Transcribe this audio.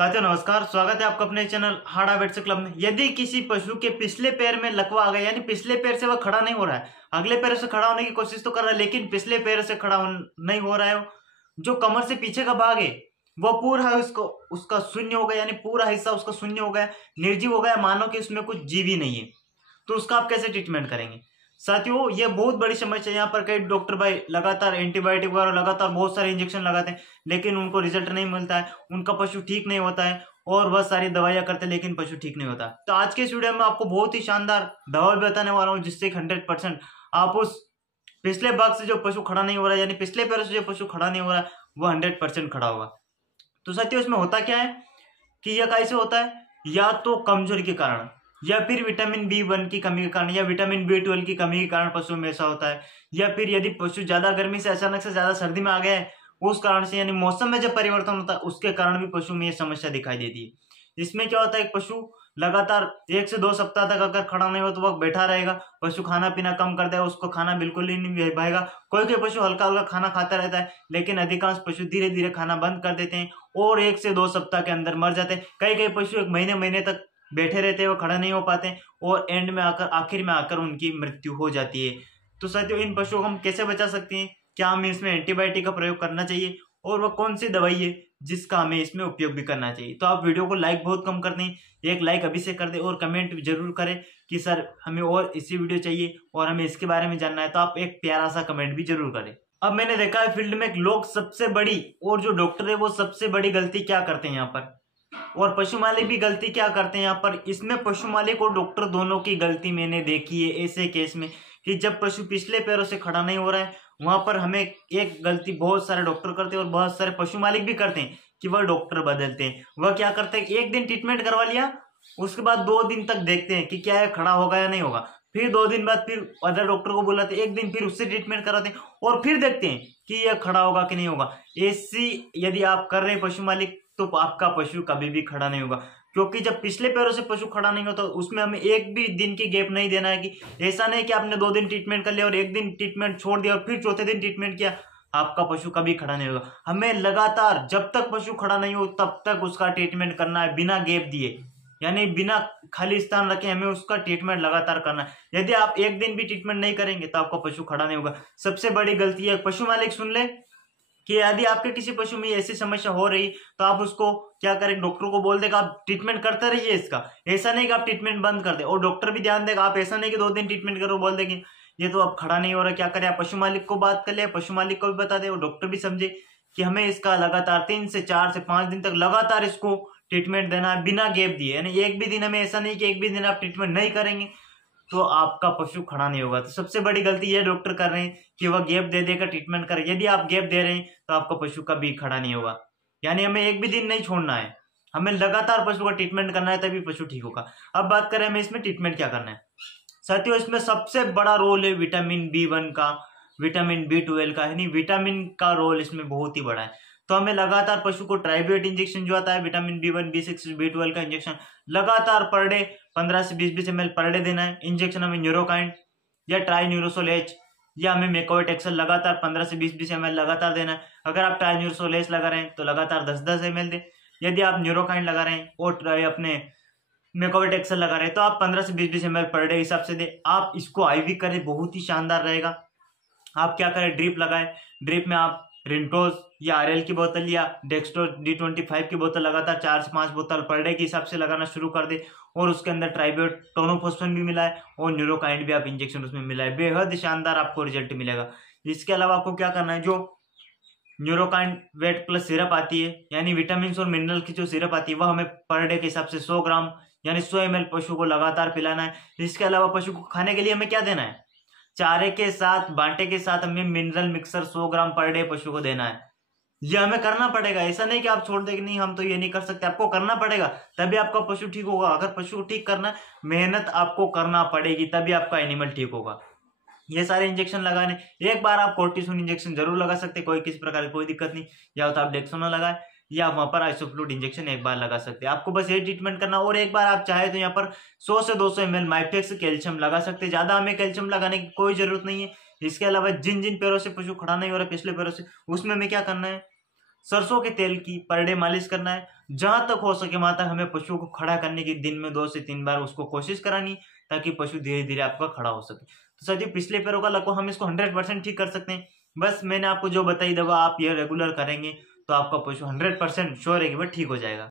साथियों नमस्कार, स्वागत है आपका अपने चैनल हाड़ा वेट्स क्लब में। यदि किसी पशु के पिछले पैर में लकवा आ गया, यानी पिछले पैर से वह खड़ा नहीं हो रहा है, अगले पैर से खड़ा होने की कोशिश तो कर रहा है लेकिन पिछले पैर से खड़ा नहीं हो रहा है, जो कमर से पीछे का भाग है वो पूरा उसका शून्य हो गया, यानी पूरा हिस्सा उसका शून्य हो गया, निर्जीव हो गया, मानो कि उसमें कुछ जीव ही नहीं है, तो उसका आप कैसे ट्रीटमेंट करेंगे। साथियों ये बहुत बड़ी समस्या है। यहाँ पर कई डॉक्टर भाई लगातार एंटीबायोटिक वगैरह लगातार बहुत सारे इंजेक्शन लगाते हैं लेकिन उनको रिजल्ट नहीं मिलता है, उनका पशु ठीक नहीं होता है और वह सारी दवाइयां करते हैं लेकिन पशु ठीक नहीं होता। तो आज के इस वीडियो में आपको बहुत ही शानदार दवा भी बताने वाला हूँ जिससे 100% आप उस पिछले भाग से जो पशु खड़ा नहीं हो रहा है, यानी पिछले पैर से जो पशु खड़ा नहीं हो रहा है, वो 100% खड़ा होगा। तो साथियों इसमें होता क्या है कि यह कैसे होता है, या तो कमजोरी के कारण, या फिर विटामिन B1 की कमी के कारण, या विटामिन B12 की कमी के कारण पशु में ऐसा होता है, या फिर यदि पशु ज्यादा गर्मी से अचानक से ज्यादा सर्दी में आ गया है उस कारण से, यानी मौसम में जब परिवर्तन होता है उसके कारण भी पशु में ये समस्या दिखाई देती है। इसमें क्या होता है, एक पशु लगातार 1 से 2 सप्ताह तक अगर खड़ा नहीं हो तो वह बैठा रहेगा, पशु खाना पीना कम कर देगा, उसको खाना बिल्कुल ही नहीं भाएगा। कोई कोई पशु हल्का हल्का खाना खाता रहता है लेकिन अधिकांश पशु धीरे धीरे खाना बंद कर देते हैं और 1 से 2 सप्ताह के अंदर मर जाते हैं। कई कई पशु 1 महीने तक बैठे रहते हैं, वो खड़ा नहीं हो पाते और एंड में आखिर में आकर उनकी मृत्यु हो जाती है। तो साथियों इन पशुओं को हम कैसे बचा सकते हैं, क्या हमें इसमें एंटीबायोटिक का प्रयोग करना चाहिए और वह कौन सी दवाई है जिसका हमें इसमें उपयोग भी करना चाहिए। तो आप वीडियो को लाइक बहुत कम कर दें, एक लाइक अभी से कर दें और कमेंट जरूर करें कि सर हमें और इसी वीडियो चाहिए और हमें इसके बारे में जानना है, तो आप एक प्यारा सा कमेंट भी जरूर करें। अब मैंने देखा है फील्ड में लोग सबसे बड़ी, और जो डॉक्टर है वो सबसे बड़ी गलती क्या करते हैं यहाँ पर, और पशु मालिक भी गलती क्या करते हैं यहाँ पर। इसमें पशु मालिक और डॉक्टर दोनों की गलती मैंने देखी है ऐसे केस में कि जब पशु पिछले पैरों से खड़ा नहीं हो रहा है, वहां पर हमें एक गलती बहुत सारे डॉक्टर करते हैं और बहुत सारे पशु मालिक भी करते हैं कि वह डॉक्टर बदलते हैं। वह क्या करते हैं, एक दिन ट्रीटमेंट करवा लिया, उसके बाद 2 दिन तक देखते हैं कि क्या है, खड़ा होगा या नहीं होगा, फिर 2 दिन बाद फिर अदर डॉक्टर को बुलाते हैं, 1 दिन फिर उससे ट्रीटमेंट कराते हैं और फिर देखते हैं कि यह खड़ा होगा कि नहीं होगा। ऐसी यदि आप कर रहे हैं पशु मालिक तो आपका पशु कभी भी खड़ा नहीं होगा, क्योंकि जब पिछले पैरों से पशु खड़ा नहीं होता तो उसमें हमें एक भी दिन की गैप नहीं देना है। कि ऐसा नहीं कि आपने 2 दिन ट्रीटमेंट कर लिया और 1 दिन ट्रीटमेंट छोड़ दिया और फिर चौथे दिन ट्रीटमेंट किया, आपका पशु कभी खड़ा नहीं होगा। हमें लगातार जब तक पशु खड़ा नहीं हो तब तक उसका ट्रीटमेंट करना है बिना गैप दिए, यानी बिना खाली स्थान रखे हमें उसका ट्रीटमेंट लगातार करना है। यदि आप 1 दिन भी ट्रीटमेंट नहीं करेंगे तो आपका पशु खड़ा नहीं होगा। सबसे बड़ी गलती है, पशु मालिक सुन ले कि यदि आपके किसी पशु में ऐसी समस्या हो रही तो आप उसको क्या करें, डॉक्टर को बोल देगा आप ट्रीटमेंट करते रहिए इसका, ऐसा नहीं कि आप ट्रीटमेंट बंद कर दे, और डॉक्टर भी ध्यान देगा। आप ऐसा नहीं कि 2 दिन ट्रीटमेंट करो, बोल देंगे ये तो अब खड़ा नहीं हो रहा, क्या करें, आप पशु मालिक को बात कर ले, पशु मालिक को भी बता दे और डॉक्टर भी समझे कि हमें इसका लगातार 3 से 4 से 5 दिन तक लगातार इसको ट्रीटमेंट देना है बिना गैप दिए, यानी एक भी दिन, हमें ऐसा नहीं कि एक भी दिन आप ट्रीटमेंट नहीं करेंगे तो आपका पशु खड़ा नहीं होगा। तो सबसे बड़ी गलती ये डॉक्टर कर रहे हैं कि वह गैप दे देकर ट्रीटमेंट करे। यदि आप गैप दे रहे हैं तो आपका पशु कभी खड़ा नहीं होगा, यानी हमें एक भी दिन नहीं छोड़ना है, हमें लगातार पशु का ट्रीटमेंट करना है तभी पशु ठीक होगा। अब बात करें हमें इसमें ट्रीटमेंट क्या करना है। साथियों इसमें सबसे बड़ा रोल है विटामिन B1 का, विटामिन B12 का, यानी विटामिन का रोल इसमें बहुत ही बड़ा है। तो हमें लगातार पशु को ट्राइबियोट इंजेक्शन जो आता है विटामिन B1 B6 B12 का इंजेक्शन लगातार पर डे 15 से 20 ml पर डे देना है। इंजेक्शन हमें न्यूरोकाइंड या ट्राइन्यूरोसोल एच या हमें मेकोवेट एक्सेल लगातार 15 से 20 ml लगातार देना है। अगर आप ट्राइन्यूरोसोल एच लगा रहे हैं तो लगातार 10 ml दें। यदि आप न्यूरोकाइंड लगा रहे हैं और अपने मेकोवेट एक्सेल लगा रहे हैं तो आप 15 से 20 ml पर डे हिसाब से दें। आप इसको आईवी करें, बहुत ही शानदार रहेगा। आप क्या करें, ड्रिप लगाएं, ड्रिप में आप रिंटोज या RL की बोतल या डेक्सट्रो D25 की बोतल लगातार 4 से 5 बोतल पर डे के हिसाब से लगाना शुरू कर दे और उसके अंदर ट्राइबियोट टोनोफॉस्फेन भी मिला है और न्यूरोकाइंड भी आप इंजेक्शन उसमें मिला है। बेहद शानदार आपको रिजल्ट मिलेगा। इसके अलावा आपको क्या करना है, जो न्यूरोकाइंड वेट प्लस सिरप आती है, यानी विटामिन और मिनरल की जो सिरप आती है वह हमें पर डे के हिसाब से 100 ग्राम यानी 100 ml पशु को लगातार पिलाना है। इसके अलावा पशु को खाने के लिए हमें क्या देना है, चारे के साथ, बांटे के साथ हमें मिनरल मिक्सर 100 ग्राम पर डे पशु को देना है। यह हमें करना पड़ेगा, ऐसा नहीं कि आप छोड़ देंगे नहीं हम तो ये नहीं कर सकते, आपको करना पड़ेगा तभी आपका पशु ठीक होगा। अगर पशु को ठीक करना, मेहनत आपको करना पड़ेगी तभी आपका एनिमल ठीक होगा। ये सारे इंजेक्शन लगाने, एक बार आप कोर्टिसोन इंजेक्शन जरूर लगा सकते, कोई किसी प्रकार की कोई दिक्कत नहीं, या तो आप डेक्सोना लगाए या वहां पर आइसोफ्लूड इंजेक्शन एक बार लगा सकते हैं। आपको बस ये ट्रीटमेंट करना और एक बार आप चाहे तो यहाँ पर 100 से 200 ml माइफेक्स कैल्शियम लगा सकते हैं। ज्यादा हमें कैल्शियम लगाने की कोई जरूरत नहीं है। इसके अलावा जिन जिन पैरों से पशु खड़ा नहीं हो रहा पिछले पैरों से, उसमें हमें क्या करना है, सरसों के तेल की पर डे मालिश करना है। जहां तक हो सके वहां तक हमें पशुओं को खड़ा करने की दिन में 2 से 3 बार उसको कोशिश करानी, ताकि पशु धीरे धीरे आपका खड़ा हो सके। तो सर जी, पिछले पैरों का लकवा हम इसको 100% ठीक कर सकते हैं। बस मैंने आपको जो बताई दवा आप ये रेगुलर करेंगे तो आपका पशु 100% श्योर है कि वह ठीक हो जाएगा।